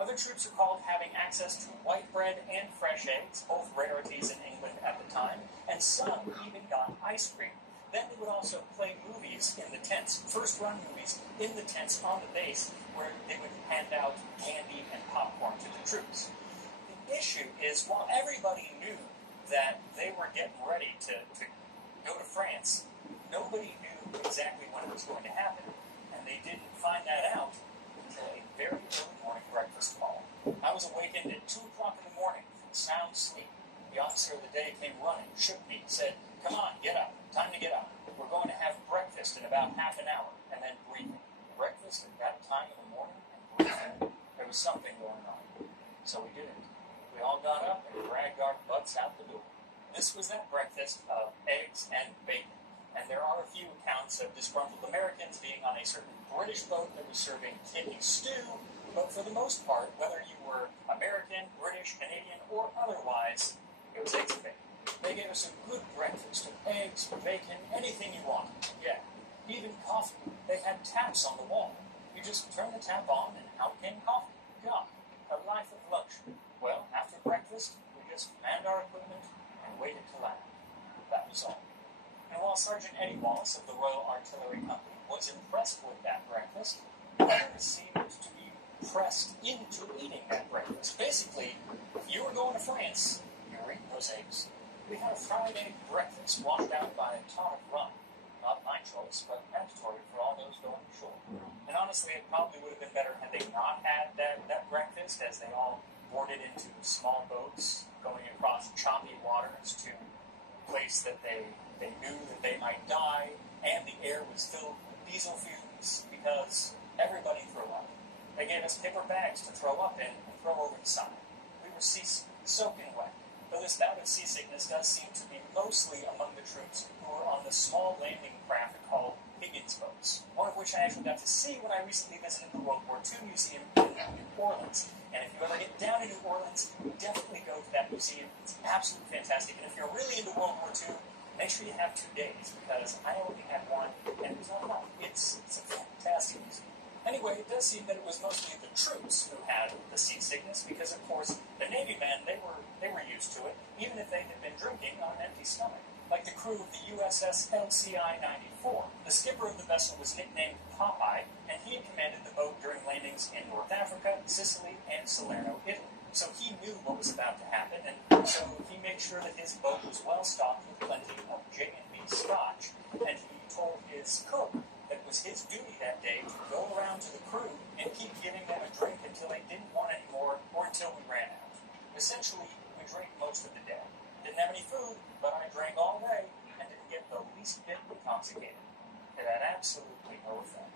Other troops recalled having access to white bread and fresh eggs, both rarities in England at the time, and some even got ice cream. Then they would also play movies in the tents, first-run movies in the tents on the base, where they would hand out candy and popcorn to the troops. The issue is, while everybody knew that they were getting ready to go to France, nobody knew exactly when it was going to happen, and they didn't find that out until a very early morning breakfast call. I was awakened at 2 o'clock in the morning from sound sleep. The officer of the day came running, shook me, said, "Come on, get up. Time to get up. We're going to have breakfast in about half an hour," and then briefing. Breakfast at that time in the morning and briefing? There was something going on. So we did it. We all got up and dragged our butts out the door. This was that breakfast of eggs and bacon. And there are a few accounts of disgruntled Americans being on a certain British boat that was serving kidney stew, but for the most part, whether you were American, British, Canadian, or otherwise, it was eggs and bacon. They gave us a good breakfast of eggs, bacon, anything you wanted. Yeah, even coffee. They had taps on the wall. You just turn the tap on and out came coffee. God, a life of luxury. Well, after breakfast, we just manned our equipment and waited to land. That was all. And while Sergeant Eddie Wallace of the Royal Artillery Company was impressed with that breakfast, others seemed to be pressed into eating that breakfast. Basically, if you were going to France, you were eating those eggs. We had a fried egg breakfast washed out by a tonic rum. Not my choice, but mandatory for all those going ashore. And honestly, it probably would have been better had they not had that breakfast, as they all boarded into small boats going across choppy waters to a place that they knew that they might die, and the air was filled with diesel fumes because everybody threw up. They gave us paper bags to throw up in and throw over the side. We were seasick, soaking wet, Though this bout of seasickness does seem to be mostly among the troops who were on the small landing craft called Higgins boats, one of which I actually got to see when I recently visited the World War II Museum in New Orleans. And if you ever get down to New Orleans, definitely go to that museum. It's absolutely fantastic. And if you're really into World War II, make sure you have 2 days, because I only had one, and it was not enough. It's a fantastic museum. Anyway, it does seem that it was mostly the troops who had the seasickness, because, of course, the Navy men, they were used to it, even if they had been drinking on an empty stomach. Like the crew of the USS LCI-94. The skipper of the vessel was nicknamed Popeye, and he had commanded the boat during landings in North Africa, Sicily, and Salerno, Italy. So he knew what was about to happen, and so he made sure that his boat was well stocked with plenty of J&B scotch. And he told his cook that it was his duty that day to go around to the crew and keep giving them a drink until they didn't want any more, or until we ran out. Essentially, we drank most of the day. Didn't have any food, but I drank all day and didn't get the least bit intoxicated. It had absolutely no effect.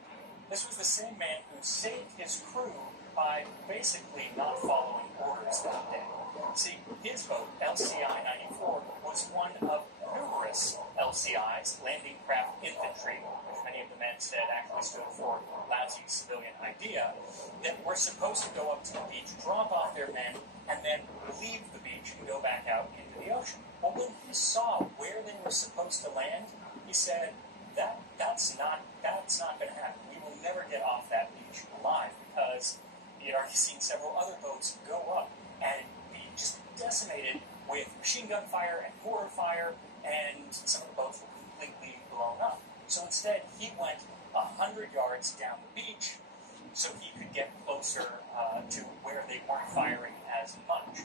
This was the same man who saved his crew by basically not following orders that day. See, his boat, LCI-94, was one of numerous LCIs, landing craft infantry, which many of the men said actually stood for lousy civilian idea, that were supposed to go up to the beach, drop off their men, and then leave the beach and go back out into the ocean. Well, when he saw where they were supposed to land, he said, that's not going to happen. We will never get off that beach alive, because he had already seen several other boats go up and be just decimated with machine gun fire and mortar fire, and some of the boats were completely blown up. So instead, he went 100 yards down the beach so he could get closer to where they weren't firing as much.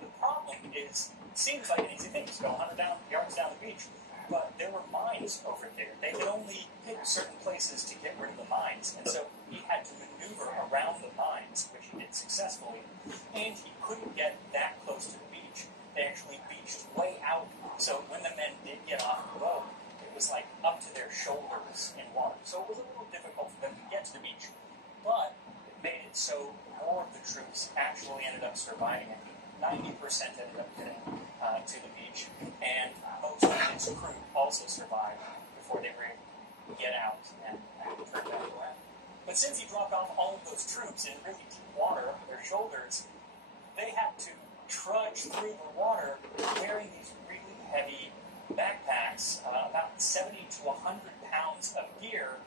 The problem is, it seems like an easy thing to go 100 yards down the beach, but there were mines over there. They could only pick certain places to get rid of the mines, and so he had to maneuver around the mines, which he did successfully, and he couldn't get that close to the beach. They actually beached way out, so when the men did get off the boat, it was like up to their shoulders in water. So it was a little difficult for them to get to the beach, but it made it so more of the troops actually ended up surviving. I think 90% ended up getting to the beach, and most of his crew also survived before they were able to get out and turn back around. But since he dropped off all of those troops in really deep water over their shoulders, they had to trudge through the water carrying these really heavy backpacks, about 70 to 100 pounds of gear,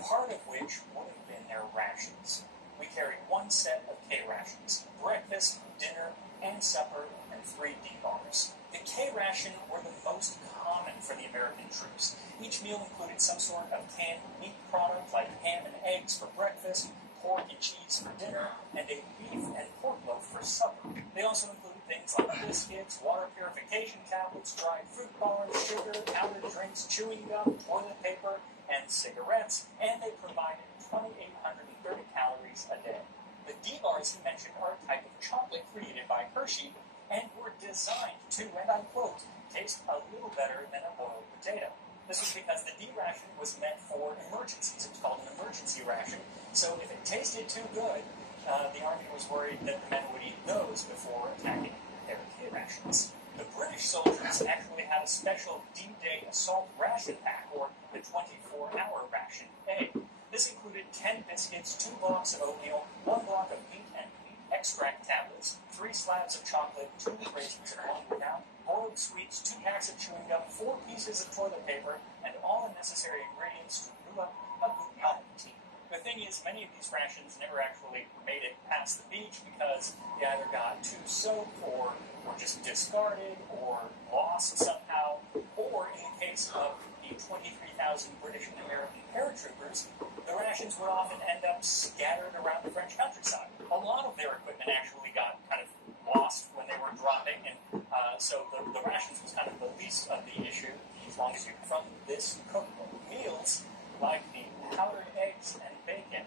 part of which would have been their rations. We carried 1 set of K rations: breakfast, dinner, and supper, and 3 D-bars. The K ration were the most common for the American troops. Each meal included some sort of canned meat product like ham and eggs for breakfast, pork and cheese for dinner, and a beef and pork loaf for supper. They also included things like biscuits, water purification tablets, dried fruit bars, sugar, powdered drinks, chewing gum, toilet paper, and cigarettes, and they provided 2,830 calories a day. The D-bars he mentioned are a type of chocolate created by Hershey and were designed to, and I quote, taste a little better than a boiled potato. This was because the D ration was meant for emergencies. It was called an emergency ration. So if it tasted too good, the Army was worried that the men would eat those before attacking their K rations. The British soldiers actually had a special D-Day assault ration pack, or the 24-hour ration A. This included 10 biscuits, 2 blocks of oatmeal, 1 block of meat and meat extract tablets, 3 slabs of chocolate, 2 raisins along with that, boiled sweets, 2 packs of chewing gum, 4 pieces of toilet paper, and all the necessary ingredients to brew up a good cup of tea. The thing is, many of these rations never actually made it past the beach because they either got too soaked or were just discarded or lost somehow, or in the case of the 23,000 British and American paratroopers, the rations would often end up scattered around the French countryside. A lot of their equipment actually got kind of lost when they were dropping, and so the rations was kind of the least of the issue, as long as you're from this cookbook. Meals like the powdered eggs and bacon,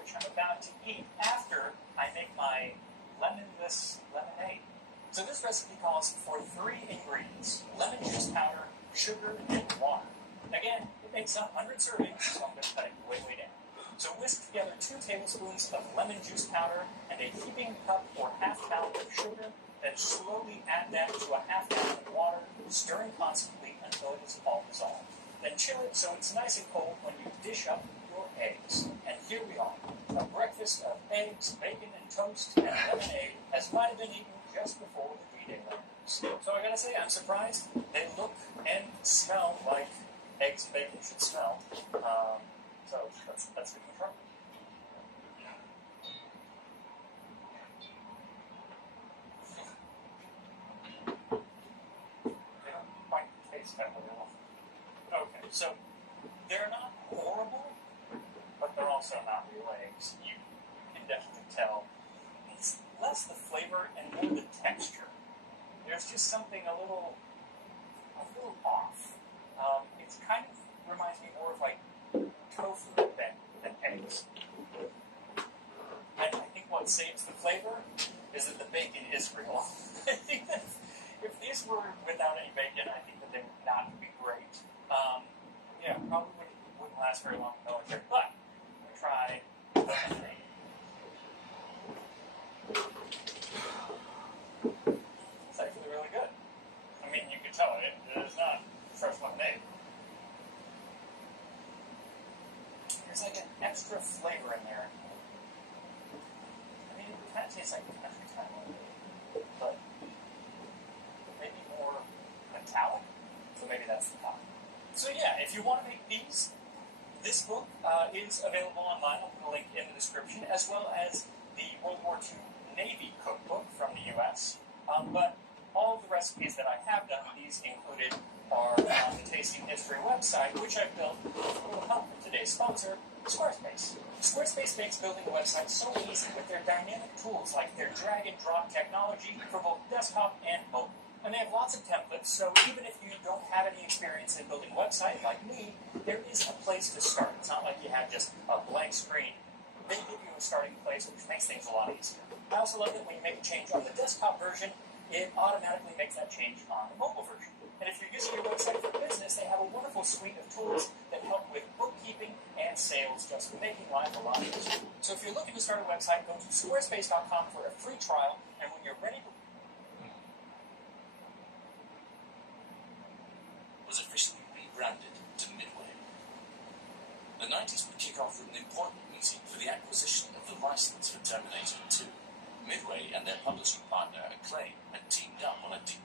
which I'm about to eat after I make my lemonless lemonade. So this recipe calls for 3 ingredients: lemon juice powder, sugar, and water. Again, it makes 100 servings, so I'm going to cut it way down. So whisk together 2 tablespoons of lemon juice powder and a heaping cup or half pound of sugar, Then slowly add that to a half gallon of water, stirring constantly until it is all dissolved. Then chill it so it's nice and cold when you dish up your eggs. And here we are, a breakfast of eggs, bacon, and toast, and lemonade, as might have been eaten just before the D-Day landings. So I gotta say, I'm surprised they look and smell like eggs and bacon should smell. So that's the confirm. They don't quite taste that way. Okay, so they're not horrible, but they're also not real eggs. You can definitely tell. It's less the flavor and more the texture. There's just something a little off. It kind of reminds me more of like tofu than eggs. And I think what saves the flavor is that the bacon is real. I think that if these were without any bacon, I think that they would not be great. Yeah, probably wouldn't last very long in the military. But I tried the lemonade. It's actually really good. I mean, you can tell it is not fresh lemonade. There's like an extra flavor in there. I mean, it kind of tastes like country time lemonade, but maybe more metallic. So maybe that's the problem. So yeah, if you want to make these, this book is available online. I'll put a link in the description, as well as the World War II Navy cookbook from the U.S. But all of the recipes that I have done, these included, are on the Tasting History website, which I've built with a little help from today's sponsor, Squarespace. Squarespace makes building a website so easy with their dynamic tools like their drag and drop technology for both desktop and mobile. And they have lots of templates, so even if you don't have any experience in building a website like me, there is a place to start. It's not like you have just a blank screen. They give you a starting place, which makes things a lot easier. I also love that when you make a change on the desktop version, it automatically makes that change on the mobile version. And if you're using your website for business, they have a wonderful suite of tools that help with bookkeeping and sales, just making life a lot easier. So if you're looking to start a website, go to squarespace.com for a free trial, and when you're ready to was officially rebranded to Midway. The 90s would kick off with an important meeting for the acquisition of the license for Terminator 2. Midway and their publishing partner, Acclaim, had teamed up on a deal.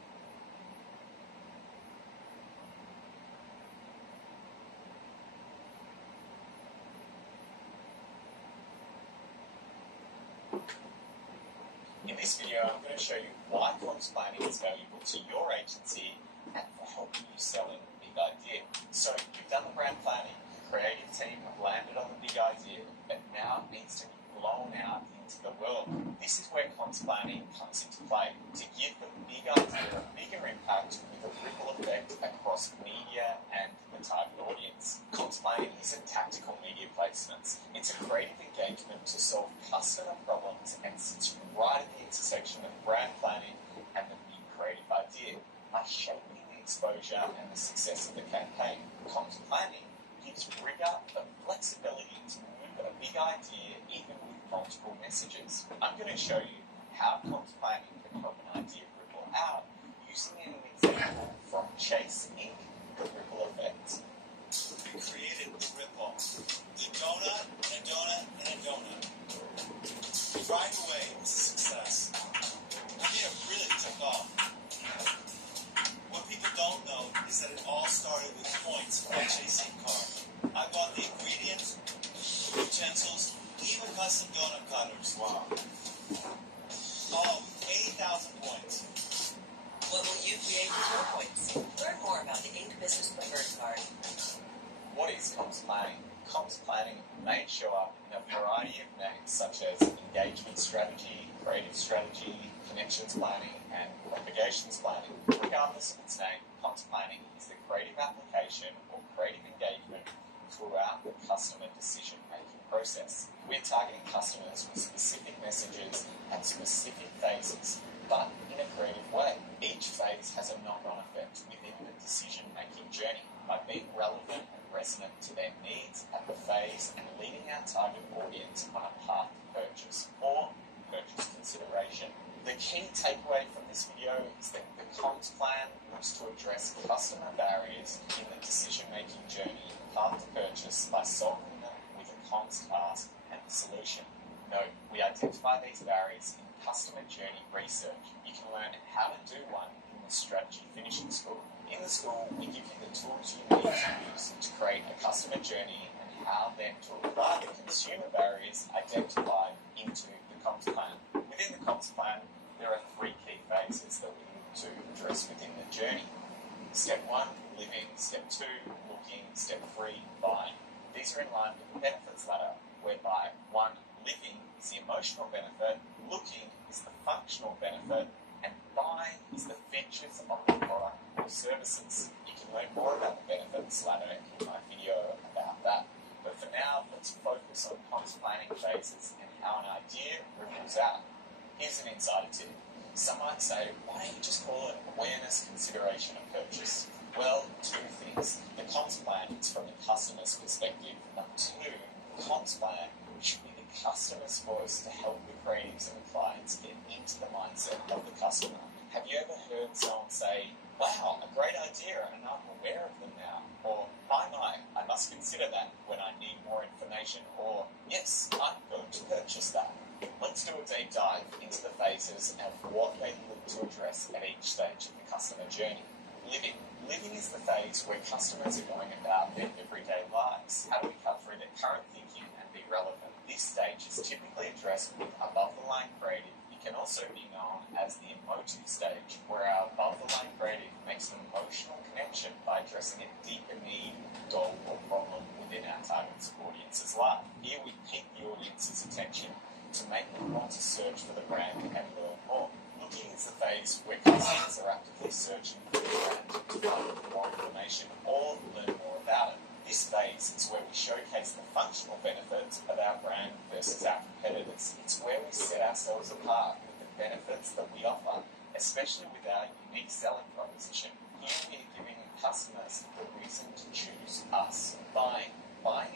In this video, I'm going to show you why comms planning is valuable to your agency and for helping you sell in a big idea. So, you've done the brand planning, the creative team have landed on the big idea, but now it needs to be blown out into the world. This is where comms planning comes into play, to give the big idea a bigger impact with a ripple effect across media and the target audience. Comms planning isn't tactical media placements. It's a creative engagement to solve customer problems and sits right at the intersection of brand planning and the big creative idea. By shaping the exposure and the success of the campaign, comms planning gives rigor but flexibility to move a big idea even with multiple messages. I'm going to show you how comms planning can help an idea ripple out using an example from Chase Inc., the ripple effect. We created the ripple. The donut, and a donut, and a donut. Right away, it was a success. I mean, it really took off. What people don't know is that it all started with points for a chasing car. I bought the ingredients, utensils, even custom donut cutters. Wow. All with 80,000 points. What will you create with your points? Learn more about the Ink Business Preferred Card. What is comms planning? Comms planning may show up in a variety of names such as engagement strategy, creative strategy, connections planning, and propagations planning. Regardless of its name, comms planning is the creative application or creative engagement throughout the customer decision-making process. We're targeting customers with specific messages at specific phases, but in a creative way. Each phase has a knock-on effect within the decision-making journey. By being relevant and resonant to their needs at the phase and leading our target audience on a path to purchase or purchase consideration. The key takeaway from this just by solving them with a comms task and the solution. No, we identify these barriers in customer journey research. You can learn how to do one in the strategy finishing school. In the school, we give you the tools you need to use to create a customer journey and how then to apply the consumer barriers identified into the comms plan. Within the comms plan, there are 3 key phases that we need to address within the journey. Step 1, living. Step 2, looking. Step 3, buying. These are in line with the benefits ladder, whereby 1, living is the emotional benefit, looking is the functional benefit, and buying is the features of the product or services. You can learn more about the benefits ladder in my video about that. But for now, let's focus on comms planning phases and how an idea ripples out. Here's an insider tip. Some might say, why don't you just call it awareness, consideration, and purchase? Well, 2 things. The comms plan is from the customer's perspective. And 2, the comms plan should be the customer's voice to help the creatives and the clients get into the mindset of the customer. Have you ever heard someone say, wow, a great idea and I'm aware of them now? Or, my, I must consider that when I need more information. Or, yes, I'm going to purchase that. Let's do a deep dive into the phases and what they look to address at each stage of the customer journey. Living. Living is the phase where customers are going about their everyday lives. How do we cut through their current thinking and be relevant? This stage is typically addressed with above-the-line creative. It can also be known as the emotive stage, where our above-the-line creative makes an emotional connection by addressing a deeper need, goal, or problem within our target audience's life. Here we pique the audience's attention to make them want to search for the brand and learn more. Looking is the phase where customers are actively searching for the brand to find more information or learn more about it. This phase is where we showcase the functional benefits of our brand versus our competitors. It's where we set ourselves apart with the benefits that we offer, especially with our unique selling proposition. Here we are giving customers the reason to choose us. Buying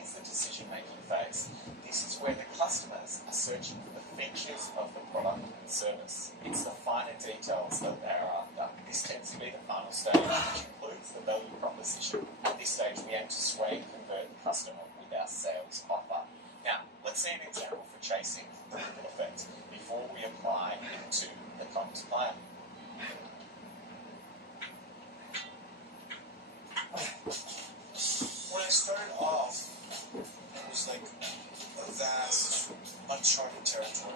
is the decision-making phase. This is where the customers are searching for the features of the product and service. It's the finer details that they are after. This tends to be the final stage, which includes the value proposition. At this stage, we aim to sway and convert the customer with our sales offer. Now, let's see an example for chasing the ripple effect before we apply into the comms plan. When I started off, it was like a vast, uncharted territory.